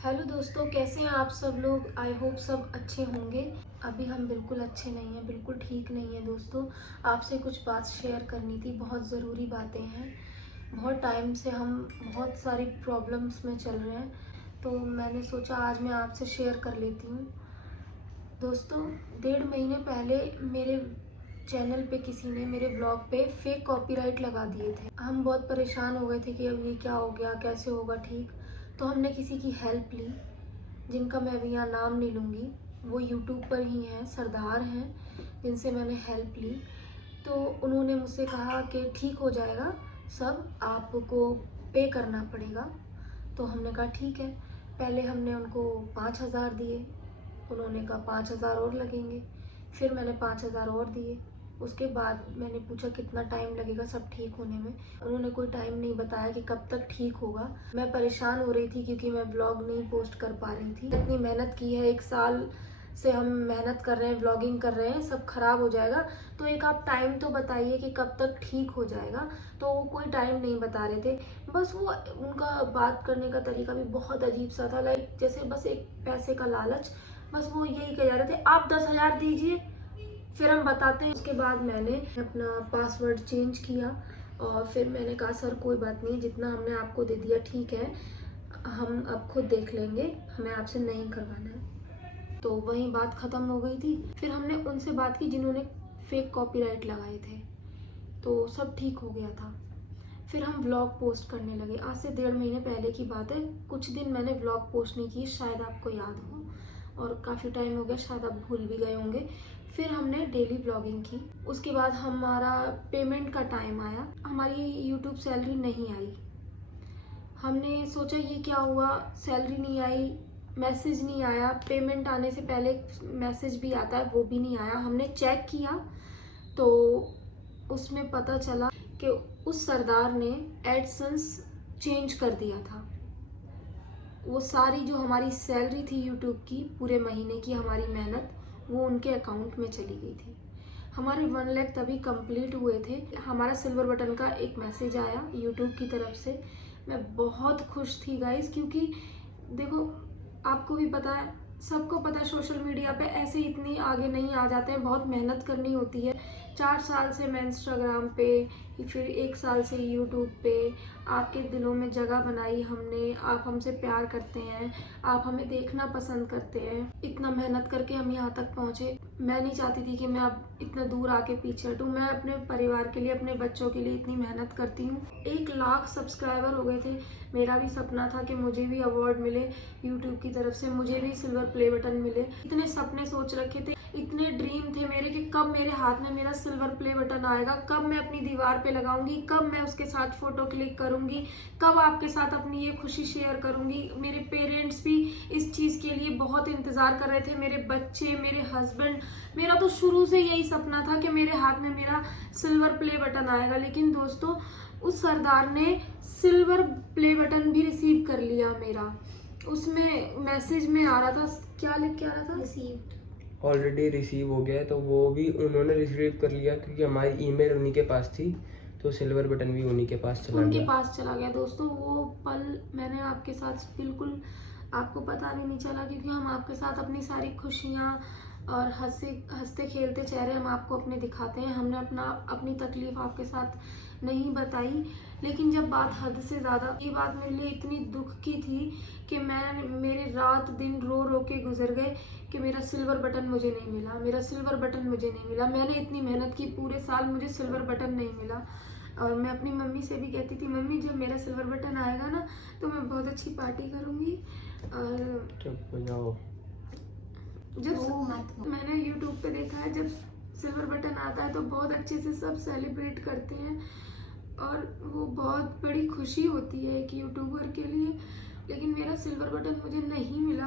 Hello दोस्तों, कैसे हैं आप सब लोग। आई होप सब अच्छे होंगे। अभी हम बिल्कुल अच्छे नहीं हैं, बिल्कुल ठीक नहीं है दोस्तों। आपसे कुछ बात शेयर करनी थी, बहुत ज़रूरी बातें हैं। बहुत टाइम से हम बहुत सारी प्रॉब्लम्स में चल रहे हैं, तो मैंने सोचा आज मैं आपसे शेयर कर लेती हूँ। दोस्तों, 1.5 महीने पहले मेरे चैनल पे किसी ने मेरे ब्लॉग पे फेक कॉपीराइट लगा दिए थे। हम बहुत परेशान हो गए थे कि अब ये क्या हो गया, कैसे होगा ठीक। तो हमने किसी की हेल्प ली, जिनका मैं अभी यहाँ नाम नहीं लूँगी। वो यूट्यूब पर ही हैं, सरदार हैं, जिनसे मैंने हेल्प ली। तो उन्होंने मुझसे कहा कि ठीक हो जाएगा सब, आपको पे करना पड़ेगा। तो हमने कहा ठीक है। पहले हमने उनको 5,000 दिए, उन्होंने कहा 5,000 और लगेंगे। फिर मैंने 5,000 और दिए। उसके बाद मैंने पूछा कितना टाइम लगेगा सब ठीक होने में। उन्होंने कोई टाइम नहीं बताया कि कब तक ठीक होगा। मैं परेशान हो रही थी क्योंकि मैं ब्लॉग नहीं पोस्ट कर पा रही थी। इतनी मेहनत की है, 1 साल से हम मेहनत कर रहे हैं, ब्लॉगिंग कर रहे हैं, सब खराब हो जाएगा। तो एक आप टाइम तो बताइए कि कब तक ठीक हो जाएगा। तो वो कोई टाइम नहीं बता रहे थे। बस वो उनका बात करने का तरीका भी बहुत अजीब सा था, लाइक जैसे बस एक पैसे का लालच। बस वो यही कह रहे थे, आप 10,000 दीजिए फिर हम बताते हैं। उसके बाद मैंने अपना पासवर्ड चेंज किया और फिर मैंने कहा सर कोई बात नहीं, जितना हमने आपको दे दिया ठीक है, हम अब खुद देख लेंगे, हमें आपसे नहीं करवाना है। तो वही बात ख़त्म हो गई थी। फिर हमने उनसे बात की जिन्होंने फेक कॉपीराइट लगाए थे, तो सब ठीक हो गया था। फिर हम व्लॉग पोस्ट करने लगे। आज से 1.5 महीने पहले की बात है। कुछ दिन मैंने व्लॉग पोस्ट नहीं की, शायद आपको याद हो, और काफ़ी टाइम हो गया, शायद आप भूल भी गए होंगे। फिर हमने डेली व्लॉगिंग की। उसके बाद हमारा पेमेंट का टाइम आया, हमारी यूट्यूब सैलरी नहीं आई। हमने सोचा ये क्या हुआ, सैलरी नहीं आई, मैसेज नहीं आया। पेमेंट आने से पहले मैसेज भी आता है, वो भी नहीं आया। हमने चेक किया तो उसमें पता चला कि उस सरदार ने एडसेंस चेंज कर दिया था। वो सारी जो हमारी सैलरी थी यूट्यूब की, पूरे महीने की हमारी मेहनत, वो उनके अकाउंट में चली गई थी। हमारे 1 लाख तभी कंप्लीट हुए थे। हमारा सिल्वर बटन का एक मैसेज आया यूट्यूब की तरफ से। मैं बहुत खुश थी गाइस, क्योंकि देखो आपको भी पता है, सबको पता है, सोशल मीडिया पे ऐसे इतनी आगे नहीं आ जाते हैं, बहुत मेहनत करनी होती है। 4 साल से मैं इंस्टाग्राम पे, फिर 1 साल से यूट्यूब पे आपके दिलों में जगह बनाई हमने। आप हमसे प्यार करते हैं, आप हमें देखना पसंद करते हैं। इतना मेहनत करके हम यहाँ तक पहुँचे। मैं नहीं चाहती थी कि मैं अब इतना दूर आके पीछे हटूँ। मैं अपने परिवार के लिए, अपने बच्चों के लिए इतनी मेहनत करती हूँ। 1 लाख सब्सक्राइबर हो गए थे। मेरा भी सपना था कि मुझे भी अवार्ड मिले यूट्यूब की तरफ से, मुझे भी सिल्वर प्ले बटन मिले। इतने सपने सोच रखे थे, इतने ड्रीम थे मेरे कि कब मेरे हाथ में मेरा सिल्वर प्ले बटन आएगा, कब मैं अपनी दीवार पे लगाऊंगी, कब मैं उसके साथ फोटो क्लिक करूंगी, कब आपके साथ अपनी ये खुशी शेयर करूंगी। मेरे पेरेंट्स भी इस चीज़ के लिए बहुत इंतज़ार कर रहे थे, मेरे बच्चे, मेरे हस्बैंड। मेरा तो शुरू से यही सपना था कि मेरे हाथ में मेरा सिल्वर प्ले बटन आएगा। लेकिन दोस्तों, उस सरदार ने सिल्वर प्ले बटन भी रिसीव कर लिया मेरा। उसमें मैसेज में आ रहा था, क्या लिख के आ रहा था, रिसीव्ड, ऑलरेडी रिसीव हो गया है। तो वो भी उन्होंने रिसीव कर लिया क्योंकि हमारी ईमेल उन्हीं के पास थी, तो सिल्वर बटन भी उन्हीं के पास चला उनके गया। पास चला गया। दोस्तों, वो पल मैंने आपके साथ बिल्कुल, आपको पता भी नहीं चला, क्योंकि हम आपके साथ अपनी सारी खुशियाँ और हंसते खेलते चेहरे हम आपको अपने दिखाते हैं। हमने अपनी तकलीफ आपके साथ नहीं बताई। लेकिन जब बात हद से ज़्यादा, ये बात मेरे लिए इतनी दुख की थी कि मेरे रात दिन रो रो के गुजर गए कि मेरा सिल्वर बटन मुझे नहीं मिला, मेरा सिल्वर बटन मुझे नहीं मिला। मैंने इतनी मेहनत की, पूरे साल मुझे सिल्वर बटन नहीं मिला। और मैं अपनी मम्मी से भी कहती थी, मम्मी जब मेरा सिल्वर बटन आएगा ना, तो मैं बहुत अच्छी पार्टी करूँगी। और चुप हो जाओ। जब मैंने यूट्यूब पे देखा है, जब सिल्वर बटन आता है तो बहुत अच्छे से सब सेलिब्रेट करते हैं, और वो बहुत बड़ी खुशी होती है एक यूट्यूबर के लिए। लेकिन मेरा सिल्वर बटन मुझे नहीं मिला।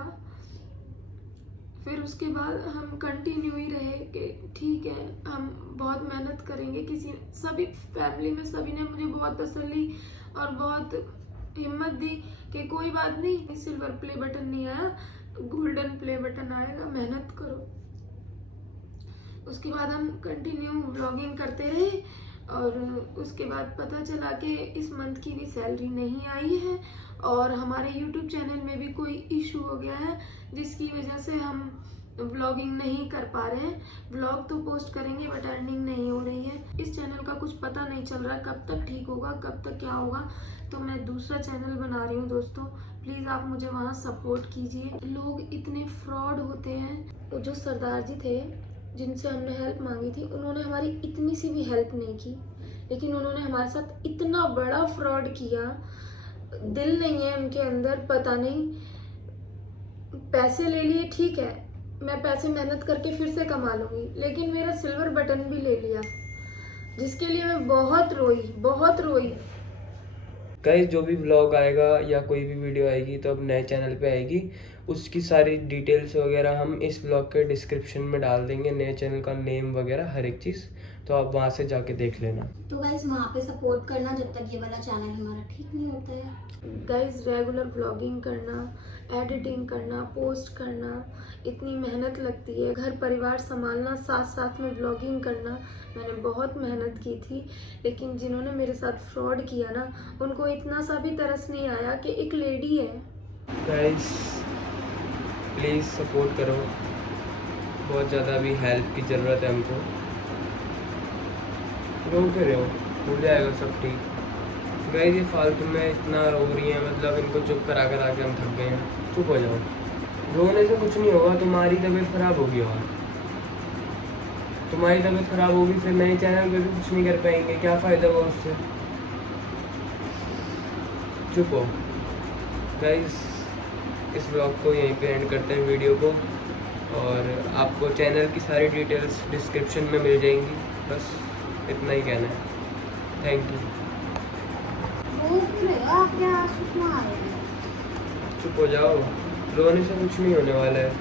फिर उसके बाद हम कंटिन्यू ही रहे कि ठीक है, हम बहुत मेहनत करेंगे। सभी फैमिली में सभी ने मुझे बहुत तसल्ली और बहुत हिम्मत दी कि कोई बात नहीं, सिल्वर प्ले बटन नहीं आया, गोल्डन प्ले बटन आएगा, मेहनत करो। उसके बाद हम कंटिन्यू ब्लॉगिंग करते रहे, और उसके बाद पता चला कि इस मंथ की भी सैलरी नहीं आई है, और हमारे YouTube चैनल में भी कोई इशू हो गया है जिसकी वजह से हम व्लॉगिंग नहीं कर पा रहे हैं। व्लॉग तो पोस्ट करेंगे बट अर्निंग नहीं हो रही है। इस चैनल का कुछ पता नहीं चल रहा कब तक ठीक होगा, कब तक क्या होगा, तो मैं दूसरा चैनल बना रही हूँ दोस्तों। प्लीज़ आप मुझे वहाँ सपोर्ट कीजिए। लोग इतने फ्रॉड होते हैं। वो जो सरदार जी थे जिनसे हमने हेल्प मांगी थी, उन्होंने हमारी इतनी सी भी हेल्प नहीं की, लेकिन उन्होंने हमारे साथ इतना बड़ा फ्रॉड किया। दिल नहीं है उनके अंदर, पता नहीं। पैसे ले लिए, ठीक है, मैं पैसे मेहनत करके फिर से कमा लूँगी, लेकिन मेरा सिल्वर बटन भी ले लिया, जिसके लिए मैं बहुत रोई। गाइस जो भी व्लॉग आएगा या कोई भी वीडियो आएगी तो अब नए चैनल पे आएगी, उसकी सारी डिटेल्स वगैरह हम इस व्लॉग के डिस्क्रिप्शन में डाल देंगे, नए चैनल का नेम वगैरह हर एक चीज़, तो आप वहाँ से जाके देख लेना। तो गाइस वहाँ पे सपोर्ट करना जब तक ये वाला चैनल हमारा ठीक नहीं होता है। गाइस रेगुलर व्लॉगिंग करना, एडिटिंग करना, पोस्ट करना, इतनी मेहनत लगती है। घर परिवार संभालना, साथ साथ में व्लॉगिंग करना, मैंने बहुत मेहनत की थी, लेकिन जिन्होंने मेरे साथ फ्रॉड किया ना, उनको इतना सा भी तरस नहीं आया कि एक लेडी है। गाइस प्लीज़ सपोर्ट करो, बहुत ज़्यादा अभी हेल्प की ज़रूरत है हमको। रो के रहे हो, हो जाएगा सब ठीक। गाइस ये फालतू में इतना रो रही है, मतलब इनको चुप करा के हम थक गए हैं। चुप हो जाओ, रोने से कुछ नहीं होगा, तुम्हारी तबीयत ख़राब होगी और तुम्हारी तबीयत ख़राब होगी, फिर नए चैनल पे भी कुछ नहीं कर पाएंगे, क्या फ़ायदा होगा उससे। चुप हो। गाइस इस व्लॉग को यहीं पे एंड करते हैं वीडियो को, और आपको चैनल की सारी डिटेल्स डिस्क्रिप्शन में मिल जाएंगी। बस इतना ही कहना है। Thank you. वो क्यों रहे हो आप, क्या सुना आ रहे हैं? चुप हो जाओ, रोने से कुछ नहीं होने वाला है।